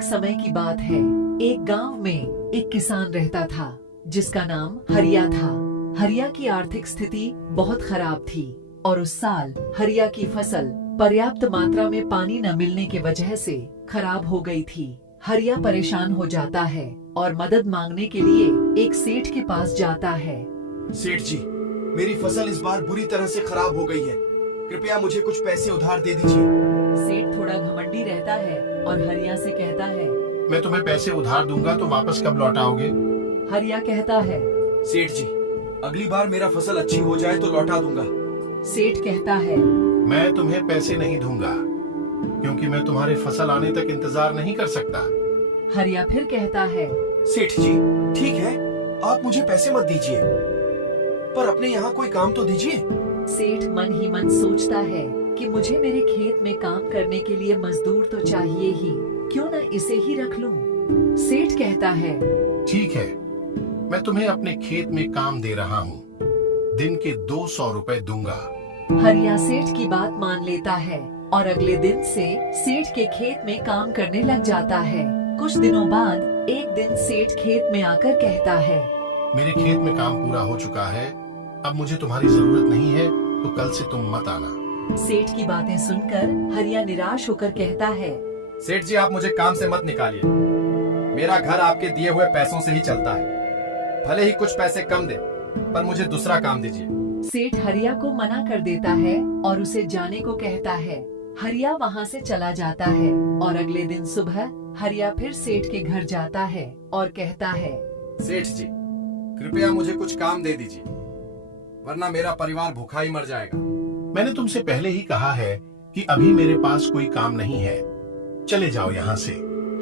एक समय की बात है। एक गांव में एक किसान रहता था जिसका नाम हरिया था। हरिया की आर्थिक स्थिति बहुत खराब थी और उस साल हरिया की फसल पर्याप्त मात्रा में पानी न मिलने की वजह से खराब हो गई थी। हरिया परेशान हो जाता है और मदद मांगने के लिए एक सेठ के पास जाता है। सेठ जी, मेरी फसल इस बार बुरी तरह से खराब हो गई है। कृपया मुझे कुछ पैसे उधार दे दीजिए। सेठ थोड़ा घमंडी रहता है और हरिया से कहता है, मैं तुम्हें पैसे उधार दूंगा तो वापस कब लौटाओगे? हरिया कहता है, सेठ जी, अगली बार मेरा फसल अच्छी हो जाए तो लौटा दूंगा। सेठ कहता है, मैं तुम्हें पैसे नहीं दूंगा क्योंकि मैं तुम्हारे फसल आने तक इंतजार नहीं कर सकता। हरिया फिर कहता है, सेठ जी, ठीक है, आप मुझे पैसे मत दीजिए, पर अपने यहाँ कोई काम तो दीजिए। सेठ मन ही मन सोचता है कि मुझे मेरे खेत में काम करने के लिए मजदूर तो चाहिए ही, क्यों न इसे ही रख लूं। सेठ कहता है, ठीक है, मैं तुम्हें अपने खेत में काम दे रहा हूँ, दिन के 200 रुपए दूंगा। हरिया सेठ की बात मान लेता है और अगले दिन से सेठ के खेत में काम करने लग जाता है। कुछ दिनों बाद एक दिन सेठ खेत में आकर कहता है, मेरे खेत में काम पूरा हो चुका है, अब मुझे तुम्हारी जरूरत नहीं है, तो कल से तुम मत आना। सेठ की बातें सुनकर हरिया निराश होकर कहता है, सेठ जी, आप मुझे काम से मत निकालिए। मेरा घर आपके दिए हुए पैसों से ही चलता है। भले ही कुछ पैसे कम दे, पर मुझे दूसरा काम दीजिए। सेठ हरिया को मना कर देता है और उसे जाने को कहता है। हरिया वहाँ से चला जाता है और अगले दिन सुबह हरिया फिर सेठ के घर जाता है और कहता है, सेठ जी, कृपया मुझे कुछ काम दे दीजिए, वरना मेरा परिवार भूखा ही मर जाएगा। मैंने तुमसे पहले ही कहा है कि अभी मेरे पास कोई काम नहीं है, चले जाओ यहाँ से।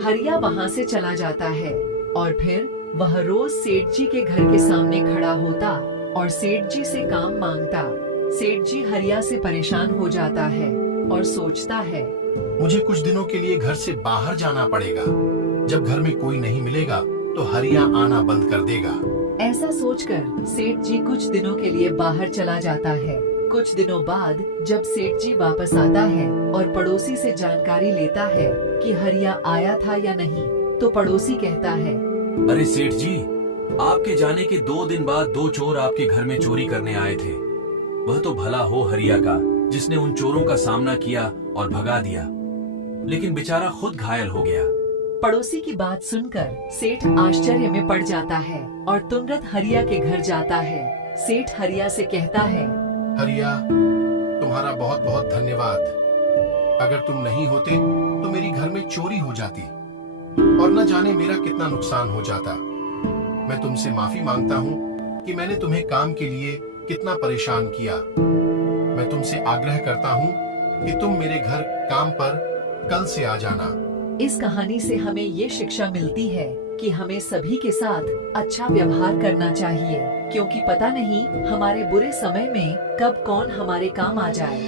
हरिया वहाँ से चला जाता है और फिर वह रोज सेठ जी के घर के सामने खड़ा होता और सेठ जी से काम मांगता। सेठ जी हरिया से परेशान हो जाता है और सोचता है, मुझे कुछ दिनों के लिए घर से बाहर जाना पड़ेगा। जब घर में कोई नहीं मिलेगा तो हरिया आना बंद कर देगा। ऐसा सोचकर सेठ जी कुछ दिनों के लिए बाहर चला जाता है। कुछ दिनों बाद जब सेठ जी वापस आता है और पड़ोसी से जानकारी लेता है कि हरिया आया था या नहीं, तो पड़ोसी कहता है, अरे सेठ जी, आपके जाने के 2 दिन बाद 2 चोर आपके घर में चोरी करने आए थे। वह तो भला हो हरिया का, जिसने उन चोरों का सामना किया और भगा दिया, लेकिन बेचारा खुद घायल हो गया। पड़ोसी की बात सुनकर सेठ आश्चर्य में पड़ जाता है और तुरंत हरिया के घर जाता है। सेठ हरिया से कहता है, हरिया, तुम्हारा बहुत बहुत धन्यवाद। अगर तुम नहीं होते तो मेरी घर में चोरी हो जाती और न जाने मेरा कितना नुकसान हो जाता। मैं तुमसे माफी मांगता हूँ कि मैंने तुम्हें काम के लिए कितना परेशान किया। मैं तुमसे आग्रह करता हूँ कि तुम मेरे घर काम पर कल से आ जाना। इस कहानी से हमें ये शिक्षा मिलती है कि हमें सभी के साथ अच्छा व्यवहार करना चाहिए, क्योंकि पता नहीं हमारे बुरे समय में कब कौन हमारे काम आ जाए।